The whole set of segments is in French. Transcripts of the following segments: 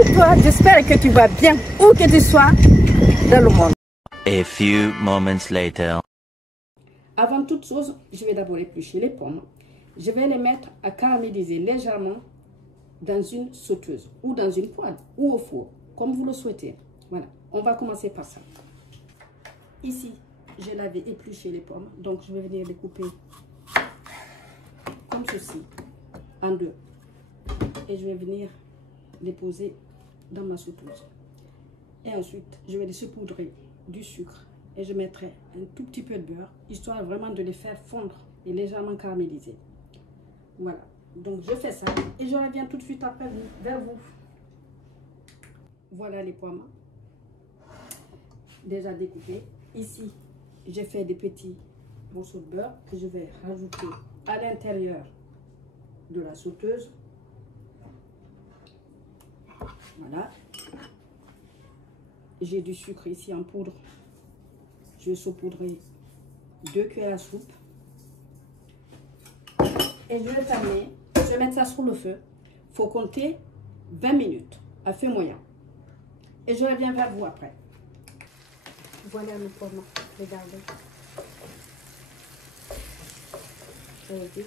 Salut toi, j'espère que tu vas bien, où que tu sois dans le monde. A few moments later. Avant toute chose, je vais d'abord éplucher les pommes. Je vais les mettre à caraméliser légèrement dans une sauteuse ou dans une poêle ou au four, comme vous le souhaitez. Voilà, on va commencer par ça. Ici, je l'avais épluché les pommes, donc je vais venir les couper comme ceci, en deux. Et je vais venir les poser dans ma sauteuse. Et ensuite, je vais les saupoudrer du sucre et je mettrai un tout petit peu de beurre, histoire vraiment de les faire fondre et légèrement caraméliser. Voilà, donc je fais ça et je reviens tout de suite après vers vous. Voilà les pommes déjà découpées. Ici, j'ai fait des petits morceaux de beurre que je vais rajouter à l'intérieur de la sauteuse. Voilà. J'ai du sucre ici en poudre. Je vais saupoudrer 2 cuillères à soupe. Et je vais fermer. Je vais mettre ça sur le feu. Il faut compter 20 minutes à feu moyen. Et je reviens vers vous après. Voilà mes pommes. Regardez. Regardez.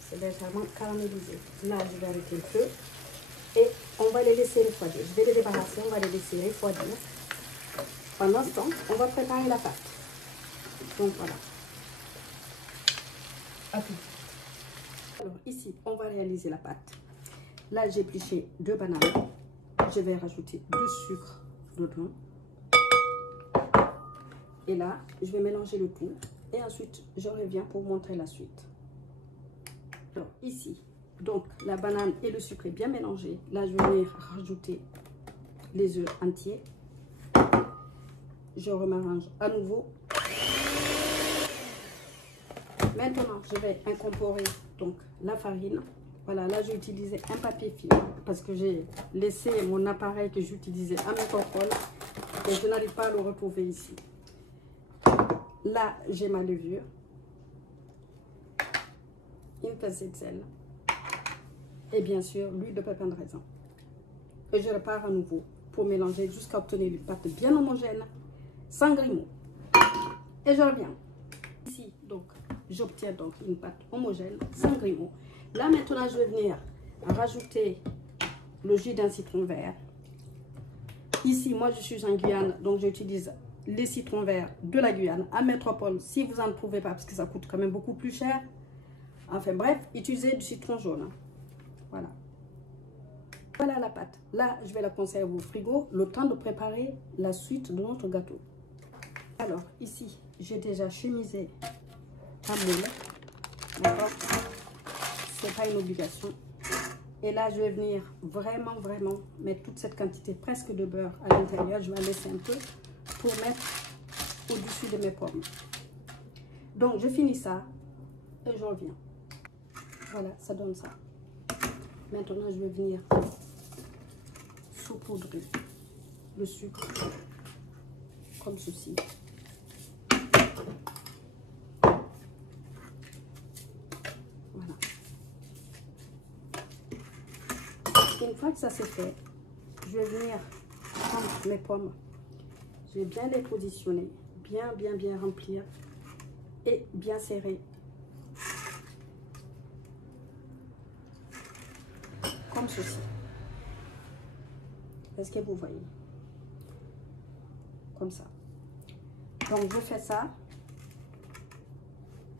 C'est légèrement caramélisé. Là, je vais arrêter le feu. Et on va les laisser refroidir. Je vais les débarrasser, on va les laisser refroidir. Pendant ce temps, on va préparer la pâte. Donc voilà. Alors ici, on va réaliser la pâte. Là, j'ai épluché 2 bananes. Je vais rajouter du sucre dedans. Et là, je vais mélanger le tout. Et ensuite, je reviens pour montrer la suite. Alors ici, donc la banane et le sucre est bien mélangé. Là, je vais venir rajouter les œufs entiers. Je remélange à nouveau. Maintenant, je vais incorporer donc la farine. Voilà, là, j'ai utilisé un papier film parce que j'ai laissé mon appareil que j'utilisais à métropole et je n'arrive pas à le retrouver ici. Là, j'ai ma levure, une pincée de sel et bien sûr l'huile de pépins de raisin. Et je repars à nouveau pour mélanger jusqu'à obtenir une pâte bien homogène, sans grumeaux. Et je reviens. Ici, donc, j'obtiens donc une pâte homogène, sans grumeaux. Là, maintenant, je vais venir rajouter le jus d'un citron vert. Ici, moi, je suis en Guyane, donc j'utilise les citrons verts de la Guyane à métropole, si vous n'en trouvez pas, parce que ça coûte quand même beaucoup plus cher. Enfin bref, utilisez du citron jaune. Voilà. Voilà la pâte. Là, je vais la conserver au frigo, le temps de préparer la suite de notre gâteau. Alors, ici, j'ai déjà chemisé à moule. D'accord? C'est pas une obligation. Et là, je vais venir vraiment mettre toute cette quantité presque de beurre à l'intérieur. Je vais en laisser un peu pour mettre au-dessus de mes pommes. Donc, je finis ça et je reviens. Voilà, ça donne ça. Maintenant, je vais venir saupoudrer le sucre comme ceci. Voilà. Une fois que ça c'est fait, je vais venir prendre mes pommes. Je vais bien les positionner, bien remplir et bien serrer. Comme ceci. Est-ce que vous voyez? Comme ça. Donc je fais ça.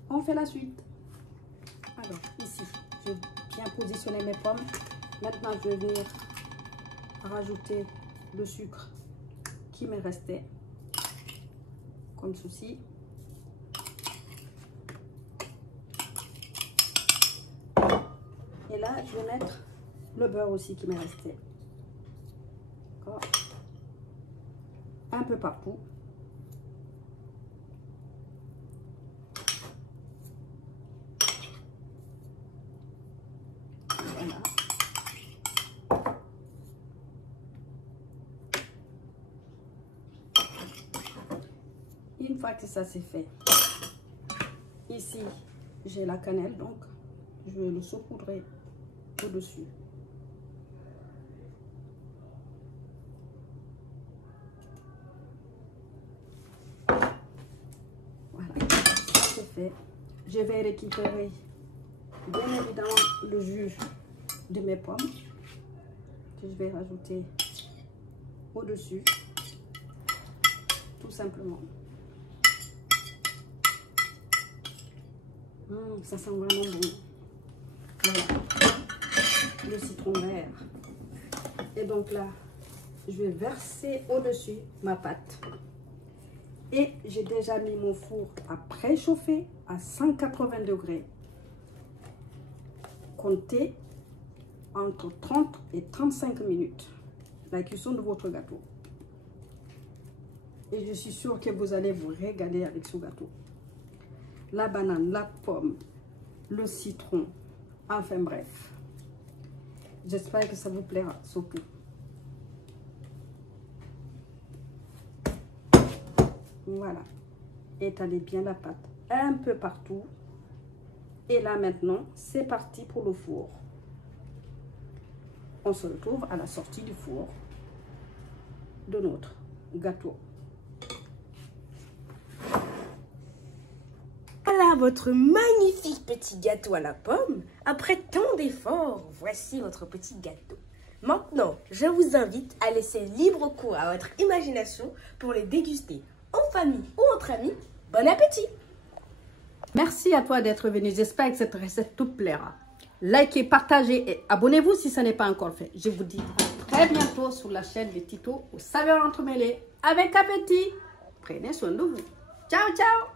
On fait la suite. Alors ici, j'ai bien positionné mes pommes. Maintenant, je vais venir rajouter le sucre qui me restait. Comme ceci. Et là, je vais mettre le beurre aussi qui m'est resté. D'accord. Un peu partout. Voilà. Une fois que ça c'est fait, ici j'ai la cannelle, donc je vais le saupoudrer au-dessus. fait. Je vais récupérer bien évidemment le jus de mes pommes que je vais rajouter au-dessus, tout simplement. Ça sent vraiment bon. Voilà, le citron vert. Et donc là, je vais verser au-dessus ma pâte. Et j'ai déjà mis mon four à préchauffer à 180 degrés. Comptez entre 30 et 35 minutes la cuisson de votre gâteau. Et je suis sûre que vous allez vous régaler avec ce gâteau. La banane, la pomme, le citron, enfin bref. J'espère que ça vous plaira surtout. Voilà. Étalez bien la pâte un peu partout. Et là maintenant, c'est parti pour le four. On se retrouve à la sortie du four de notre gâteau. Voilà votre magnifique petit gâteau à la pomme. Après tant d'efforts, voici votre petit gâteau. Maintenant, je vous invite à laisser libre cours à votre imagination pour les déguster en famille ou entre amis. Bon appétit! Merci à toi d'être venu. J'espère que cette recette te plaira. Likez, partagez et abonnez-vous si ce n'est pas encore fait. Je vous dis à très bientôt sur la chaîne de Tito aux saveurs entremêlées. Avec appétit. Prenez soin de vous. Ciao, ciao!